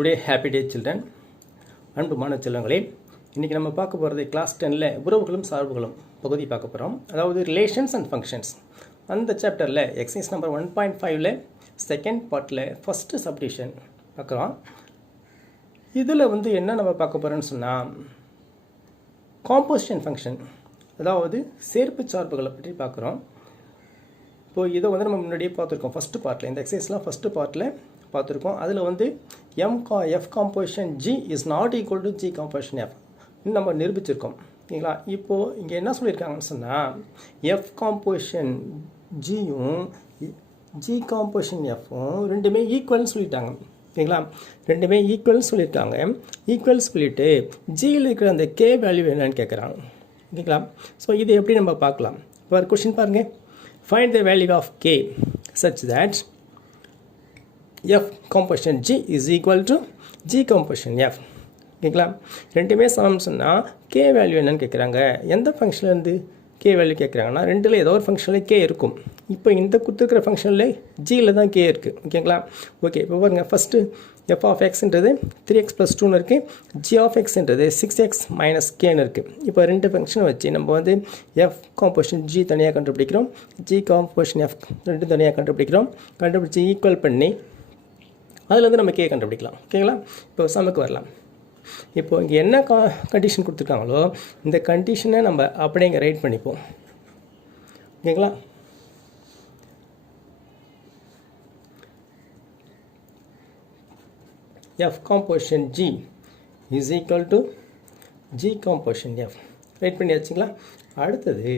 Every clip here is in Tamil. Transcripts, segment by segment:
Today happy day children. அன்புமான செல்வங்களே, இன்றைக்கி நம்ம பார்க்க போகிறது கிளாஸ் 10ல் உறவுகளும் சார்புகளும் பகுதி பார்க்க போகிறோம். அதாவது ரிலேஷன்ஸ் அண்ட் ஃபங்க்ஷன்ஸ். அந்த சாப்டரில் எக்ஸசைஸ் நம்பர் 1.5ல் செகண்ட் பார்ட்டில் ஃபஸ்ட்டு சப்டிஷன் பார்க்குறோம். இதில் என்ன நம்ம பார்க்க போகிறோன்னு சொன்னால் காம்போசிஷன் ஃபங்க்ஷன், அதாவது சேர்ப்பு சார்புகளை பற்றி பார்க்குறோம். இப்போது இதை நம்ம முன்னாடியே பார்த்துருக்கோம் ஃபஸ்ட்டு பார்ட்டில். இந்த எக்ஸசைஸ்லாம் ஃபஸ்ட்டு பார்ட்டில் பார்த்துருக்கோம். அதில் F composition G is not equal to G composition F நம்ம நிரூபிச்சிருக்கோம். ஓகேங்களா? இப்போது இங்கே என்ன சொல்லியிருக்காங்கன்னு சொன்னால் எஃப் காம்போசிஷன் ஜியும் ஜி காம்போசிஷன் எஃப்பும் ரெண்டுமே ஈக்குவல்னு சொல்லிட்டாங்க. ஓகேங்களா? ரெண்டுமே ஈக்குவல்னு சொல்லியிருக்காங்க. ஈக்குவல் சொல்லிவிட்டு ஜியில் இருக்கிற அந்த கே வேல்யூ என்னன்னு கேட்குறாங்க. ஓகேங்களா? ஸோ இது எப்படி நம்ம பார்க்கலாம். இப்போ கொஷின் பாருங்கள். Find the value of k such that F composition G is equal to G composition F. ஓகேங்களா? ரெண்டுமே சமம் சொன்னால் கே வேல்யூ என்னன்னு கேட்குறாங்க. எந்த ஃபங்க்ஷன்லேருந்து கே வேல்யூ கேட்குறாங்கன்னா ரெண்டில் ஏதோ ஒரு ஃபங்க்ஷனில் கே இருக்கும். இப்போ இந்த கொடுத்துருக்கிற ஃபங்க்ஷனில் ஜியில் தான் கே இருக்குது. ஓகேங்களா? ஓகே, இப்போ பாருங்கள். ஃபஸ்ட்டு எஃப் ஆஃப் எக்ஸ்ன்றது 3x + 2ன்னு இருக்குது. ஜி ஆஃப் எக்ஸ்ன்றது 6x - கேன்னு இருக்குது. இப்போ ரெண்டு ஃபங்க்ஷனை வச்சு நம்ம எஃப் காம்போசிஷன் ஜி தனியாக கண்டுபிடிக்கிறோம், ஜி காம்போசிஷன் எஃப் ரெண்டும் தனியாக கண்டுபிடிச்சி ஈக்குவல் பண்ணி அதில் நம்ம கே கண்டுபிடிக்கலாம். ஓகேங்களா? இப்போ சமுக்கு வரலாம். இப்போது இங்கே என்ன கண்டிஷன் கொடுத்துருக்காங்களோ இந்த கண்டிஷனை நம்ம அப்படியே இங்கே ரைட் பண்ணிப்போம். ஓகேங்களா? F composition G is equal to G composition F right பண்ணியாச்சுங்களா? அடுத்தது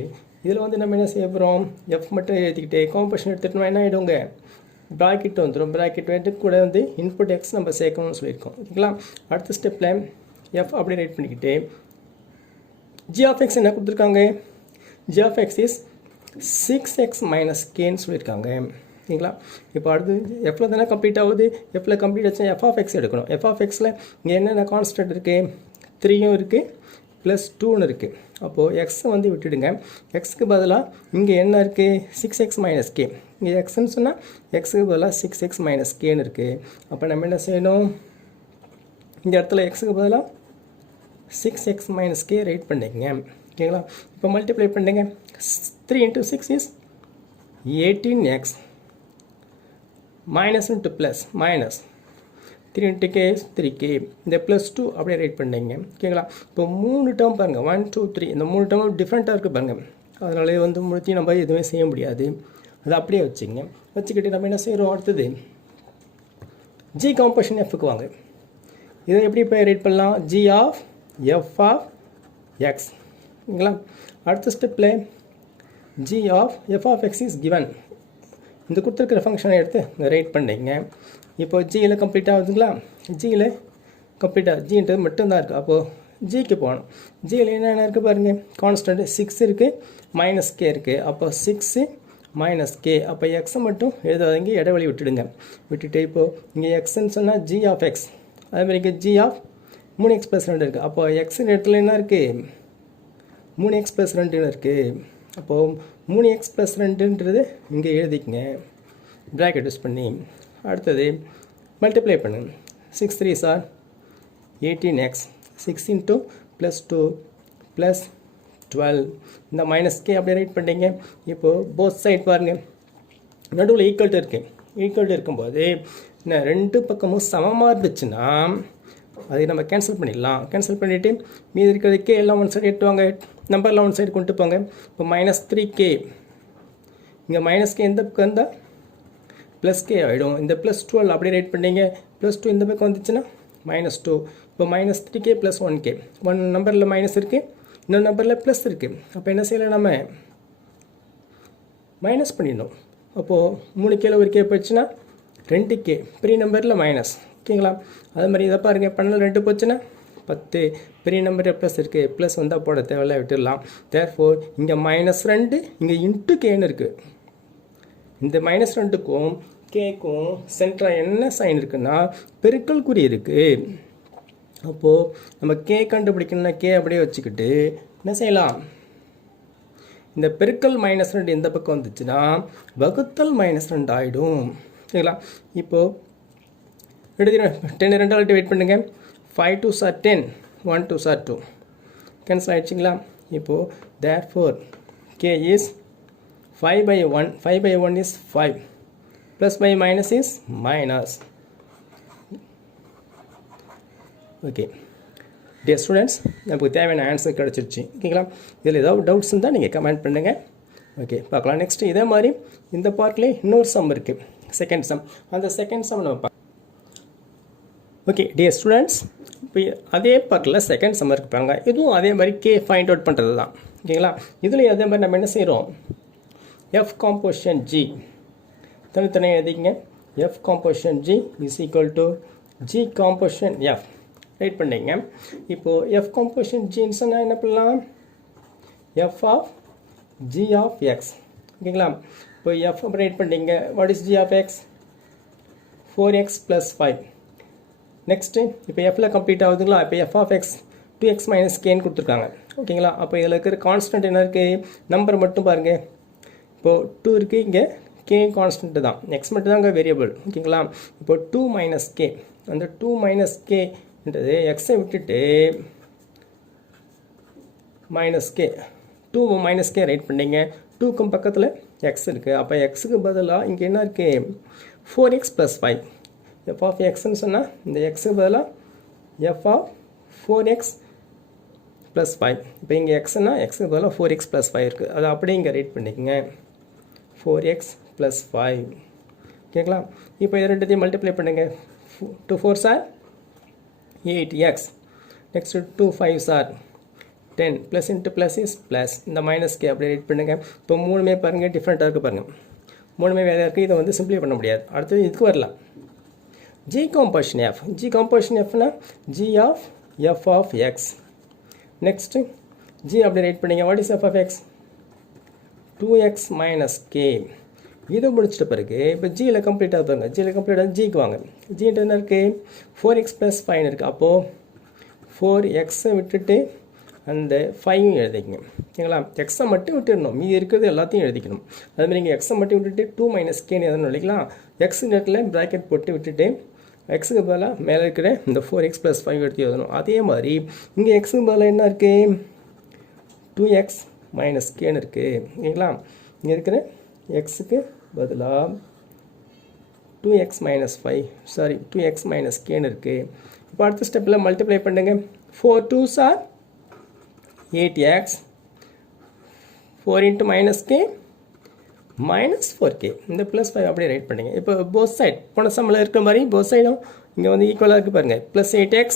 இதில் நம்ம என்ன செய்ய போகிறோம், எஃப் மட்டும் எழுதிக்கிட்டு காம்போசிஷன் எடுத்துகிட்டோம்னா என்ன ஆகிடுங்க, ப்ராக்கெட் வந்துடும். ப்ராக்கெட் வந்துட்டு கூட இன்புட் எக்ஸ் நம்ம சேர்க்கணும்னு சொல்லியிருக்கோம். ஓகேங்களா? அடுத்த ஸ்டெப்பில் எஃப் அப்படி ரைட் பண்ணிக்கிட்டு ஜி ஆஃப் எக்ஸ் என்ன கொடுத்துருக்காங்க, g of x is 6x - கேன்னு சொல்லியிருக்காங்க. ஓகேங்களா? இப்போ அடுத்து எஃப்ல தானே கம்ப்ளீட் ஆகுது. எஃப்ல கம்ப்ளீட் ஆச்சுன்னா எஃப் ஆஃப் எக்ஸ் எடுக்கணும். எஃப் ஆஃப் எக்ஸில் இங்கே என்னென்ன கான்ஸ்டன்ட் இருக்குது, 3யும் இருக்குது +2ன்னு இருக்குது. அப்போது எக்ஸை விட்டுடுங்க. எக்ஸுக்கு பதிலாக இங்கே என்ன இருக்குது, 6x - கே. இங்கே எக்ஸ்ன்னு சொன்னால் எக்ஸுக்கு பதிலாக 6x - கேன்னு இருக்குது. அப்போ நம்ம என்ன செய்யணும், இந்த இடத்துல எக்ஸுக்கு பதிலாக 6x - கே ரைட் பண்ணிக்கங்க. ஓகேங்களா? இப்போ மல்டிப்ளை பண்ணுங்க. 3 × 6 is 18x minus into plus minus 3 × k is 3k. இந்த +2 அப்படியே ரைட் பண்ணிங்க. ஓகேங்களா? இப்போ 3 டேர்ம் பாருங்கள், 1 2 3. இந்த 3 டேர்ம் டிஃப்ரெண்ட்டாக இருக்குது பாருங்கள். அதனால முழுத்தி நம்ம எதுவுமே செய்ய முடியாது. அதை அப்படியே வச்சுக்கிட்டு நம்ம என்ன செய்கிறோம், அடுத்தது ஜி காம்போசிஷன் எஃப்க்கு வாங்க. இதை எப்படி இப்போ ரைட் பண்ணலாம், g of F of X. ஓகேங்களா? அடுத்த ஸ்டெப்பில் g of F of x is given. இந்த கொடுத்துருக்கிற ஃபங்க்ஷனை எடுத்து ரைட் பண்ணிங்க. இப்போ ஜியில் கம்ப்ளீட் ஆகுதுங்களா, ஜியில் கம்ப்ளீட் ஆகுது. ஜின்றது மட்டும்தான் இருக்குது. அப்போது ஜிக்கு போகணும். ஜியில் என்னென்ன இருக்குது பாருங்கள், கான்ஸ்டன்ட் 6 இருக்குது -k இருக்குது. அப்போ 6 - k. அப்போ எக்ஸை மட்டும் எழுதாதீங்க, இடைவெளி விட்டுடுங்க. விட்டுட்டு இப்போது இங்கே எக்ஸ்ன்னு சொன்னால் ஜி ஆஃப் எக்ஸ், அதேமாதிரி இங்கே ஜி ஆஃப் 3x + 2 இருக்குது. அப்போ எக்ஸின் இடத்துல என்ன இருக்குது, 3x + 2ன்னு இருக்குது. அப்போது 3x + 2ன்றது இங்கே எழுதிக்கங்க, ப்ராக்கெட் யூஸ் பண்ணி. அடுத்தது மல்டிப்ளை பண்ணுங்க. 6 3s are 18x. 6 × +2 + 12. இந்த -k அப்படியே ரைட் பண்ணிங்க. இப்போது போத் சைட் பாருங்கள், நடுவில் ஈக்குவல் இருக்குது. ஈக்குவல் இருக்கும்போது இன்னும் ரெண்டு பக்கமும் சமமாக இருந்துச்சுன்னா அதை நம்ம கேன்சல் பண்ணிடலாம். கேன்சல் பண்ணிவிட்டு மீதி இருக்கிறது கே எல்லாம் ஒன் சைடு எட்டுவாங்க, நம்பர்லாம் ஒன் சைடு கொண்டு போங்க. இப்போ -3k, இங்கே -k இந்த பக்கம் இருந்தால் +k ஆகிடும். இந்த +12 அப்படியே ரைட் பண்ணிங்க. +2 இந்த பக்கம் வந்துச்சுன்னா -2. இப்போ -3k + 1k. ஒன் நம்பரில் மைனஸ் இருக்குது, இன்னொரு நம்பரில் ப்ளஸ் இருக்குது. அப்போ என்ன செய்யலாம், நம்ம மைனஸ் பண்ணிடணும். அப்போது 3k ஒரு கே போச்சுன்னா 2k, பெரிய நம்பரில் மைனஸ். ஓகேங்களா? அது மாதிரி இதை பாருங்கள், 12 2 போச்சுன்னா 10, பெரிய நம்பரில் ப்ளஸ் இருக்குது. ப்ளஸ் வந்தால் போட தேவையில்ல, விட்டுடலாம். தேர்ஃபோர் இங்கே -2, இங்கே இன்ட்டு கேன்னு இருக்குது. இந்த -2க்கும் கேக்கும் சென்டராக என்ன சைன் இருக்குன்னா பெருக்கல் குறி இருக்குது. அப்போது நம்ம கே கண்டுபிடிக்கணும்னா கே அப்படியே வச்சுக்கிட்டு என்ன செய்யலாம், இந்த பெருக்கல் -2 இந்த பக்கம் வந்துச்சுன்னா வகுத்தல் -2 ஆகிடும். சரிங்களா? இப்போது 10 ரெண்டால் டிவைட் பண்ணுங்க 5 2 சார் 10 1 2 சார் 2 கேன்சல் ஆகிடுச்சிங்களா இப்போது therefore k is 5 by 1 5 by 1 is 5 plus by minus is minus. Okay dear students நமக்கு தேவையான ஆன்சர் கிடச்சிருச்சு ஓகேங்களா இதில் ஏதாவது டவுட்ஸ் இருந்தால் நீங்கள் கமெண்ட் பண்ணுங்கள் ஓகே பார்க்கலாம் நெக்ஸ்ட்டு இதே மாதிரி இந்த பார்ட்லேயே இன்னொரு சம் இருக்குது செகண்ட் சம் அந்த செகண்ட் சம் நம்ம ஓகே டியர் ஸ்டூடெண்ட்ஸ் இப்போ அதே பார்ட்டில் செகண்ட் சம் இருப்பாங்க இதுவும் அதே மாதிரி கே ஃபைண்ட் அவுட் பண்ணுறது தான் ஓகேங்களா இதுலேயும் அதே மாதிரி நம்ம என்ன செய்கிறோம் எஃப் காம்போசிஷன் ஜி தனித்தனியாக எழுதிங்க F composition G is equal to G composition F right பண்ணிங்க இப்போது எஃப் காம்போசிஷன் ஜின்னு சொன்னால் என்ன பண்ணலாம் F of G of X ஓகேங்களா இப்போ எஃப் ரைட் பண்ணிங்க what is G of X 4x + 5 next இப்போ எஃப்பில் கம்ப்ளீட் ஆகுதுங்களா இப்போ எஃப் ஆஃப் எக்ஸ் 2x - kன்னு கொடுத்துருக்காங்க ஓகேங்களா அப்போ இதில் இருக்கிற கான்ஸ்டன்ட் என்ன இருக்குது நம்பர் மட்டும் பாருங்கள் இப்போது 2 இருக்குது இங்கே கே கான்ஸ்டன்ட்டு தான் எக்ஸ் மட்டும் தான் இங்கே வேரியபிள் ஓகேங்களா இப்போ 2 - k அந்த 2 - kன்றது எக்ஸை விட்டுட்டு -k 2 - k ரைட் பண்ணிங்க 2க்கும் பக்கத்தில் எக்ஸ் இருக்குது அப்போ எக்ஸுக்கு பதிலாக இங்கே என்ன இருக்குது 4x + 5 எஃப் ஆஃப் எக்ஸ்ன்னு சொன்னால் இந்த எக்ஸுக்கு பதிலாக எஃப் ஆஃப் 4x + 5 இப்போ இங்கே எக்ஸ்னால் எக்ஸுக்கு பதிலாக 4x + 5 இருக்குது அதை அப்படியே இங்கே ரைட் பண்ணிக்கோங்க 4x + 5 ஓகேங்களா இப்போ இது ரெண்டுத்தையும் மல்டிப்ளை பண்ணுங்கள் 2 4s are 8x next 2 5s are 10 plus into plus is plus இந்த -k அப்படியே ரைட் பண்ணுங்கள் இப்போ மூணுமே பாருங்கள் டிஃப்ரெண்ட்டாக இருக்குது பாருங்கள் மூணுமே வேறு இருக்குது இதை வந்து சிம்பிளை பண்ண முடியாது அடுத்தது இதுக்கு வரலாம் ஜி காம்போசிஷன் எஃப்னா G of F of X next G அப்படி ரைட் பண்ணிங்க what is F of X 2x - k இதை முடிச்சிட்ட பிறகு இப்போ ஜியில் கம்ப்ளீட் ஆகுதுங்க ஜியில் கம்ப்ளீட் ஆகுது ஜிக்கு வாங்க ஜின்ட்டு என்ன இருக்குது 4x + 5 இருக்குது அப்போது 4xஐ விட்டுட்டு அந்த 5 எழுதிக்கங்க ஓகேங்களா எக்ஸை மட்டும் விட்டுடணும் மீதி இருக்கிறது எல்லாத்தையும் எழுதிக்கணும் அதுமாதிரி நீங்கள் எக்ஸை மட்டும் விட்டுட்டு 2 - kன்னு எதுன்னு இல்லைங்களா எக்ஸ் நேரத்தில் ப்ராக்கெட் போட்டு விட்டுட்டு எக்ஸுக்கு பதிலாக மேலே இருக்கிற இந்த 4x + 5 எடுத்து எழுதணும் அதே மாதிரி இங்கே எக்ஸுக்கு பதிலாக என்ன இருக்குது 2x - kன்னு இருக்குது ஓகேங்களா இங்கே இருக்கிற எக்ஸுக்கு பதிலாக 2x - kன்னு இருக்குது இப்போ அடுத்த ஸ்டெப்பில் மல்டிப்ளை பண்ணுங்க 4 2s are 8x 4 × -k -4k இந்த +5 அப்படியே ரைட் பண்ணுங்க இப்போ போத் சைட் போன சம்மில் இருக்கிற மாதிரி போத் சைடும் இங்கே வந்து ஈக்குவலாக இருக்குது பாருங்கள் +8x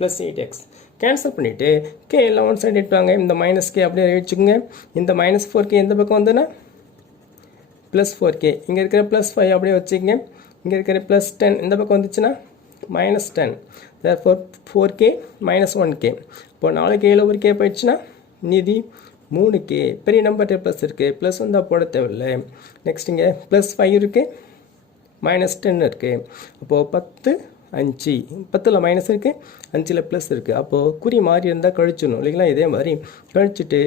+ 8x கேன்சல் பண்ணிவிட்டு கே எல்லாம் ஒன் சைடு எடுத்துவாங்க இந்த -k அப்படியே வச்சுக்கோங்க இந்த -4k எந்த பக்கம் வந்துன்னா +4k இங்கே இருக்கிற +5 அப்படியே வச்சுக்கோங்க இங்கே இருக்கிற +10 இந்த பக்கம் வந்துச்சுன்னா -10 therefore 4k - 1k இப்போ 4k ஒரு k போயிடுச்சுன்னா மீதி 3k பெரிய நம்பர் ப்ளஸ் இருக்குது ப்ளஸ் வந்தால் போட தேவையில்லை நெக்ஸ்ட் இங்கே +5 இருக்குது -10 இருக்குது அப்போது 10 5 10ல் மைனஸ் இருக்குது 5ல் ப்ளஸ் இருக்குது அப்போது குறி மாறி இருந்தால் கழிச்சிடணும் இல்லைங்களா இதே மாதிரி கழிச்சுட்டு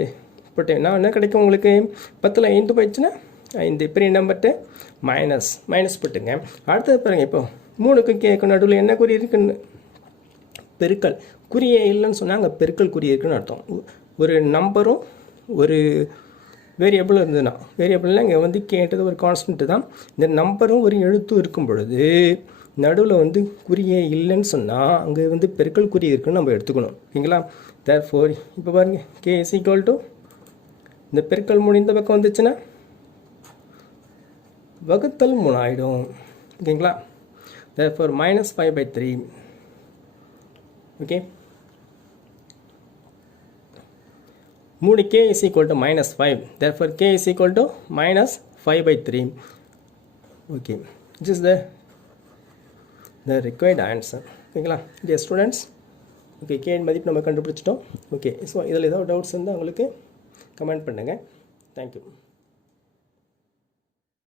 போட்டேன்னா என்ன கிடைக்கும் உங்களுக்கு 10ல் 5 போயிடுச்சுன்னா 5 பெரிய நம்பர்ட்டு மைனஸ் போட்டுங்க அடுத்தது பாருங்கள் இப்போ 3க்கும் கேக்கும் நடுவில் என்ன குறி இருக்குன்னு பெருக்கல் குறியே இல்லைன்னு சொன்னால் அங்கே பெருக்கல் குறி இருக்குன்னு அர்த்தம் ஒரு நம்பரும் ஒரு வேரியபிள் இருந்ததுன்னா வேரியபிள்னால் இங்கே வந்து கேட்டது ஒரு கான்ஸ்டன்ட்டு தான் இந்த நம்பரும் ஒரு எழுத்தும் இருக்கும் பொழுது நடுவில் வந்து குறியே இல்லைன்னு சொன்னால் அங்கே வந்து பெருக்கல் குறி இருக்குன்னு நம்ம எடுத்துக்கணும் ஓகேங்களா therefore இப்போ பாருங்கள் k is equal to இந்த பெருக்கல் 3 இந்த பக்கம் வந்துச்சுன்னா வகுத்தல் 3 ஆகிடும் ஓகேங்களா therefore -5/3 okay 3k is equal to -5 therefore k is equal to -5/3 okay this is the required answer ஓகேங்களா dear students ஓகே k இன் மதிப்பு நம்ம கண்டுபிடிச்சிட்டோம் ஓகே ஸோ இதில் ஏதாவது டவுட்ஸ் இருந்தால் உங்களுக்கு கமெண்ட் பண்ணுங்கள் தேங்க்யூ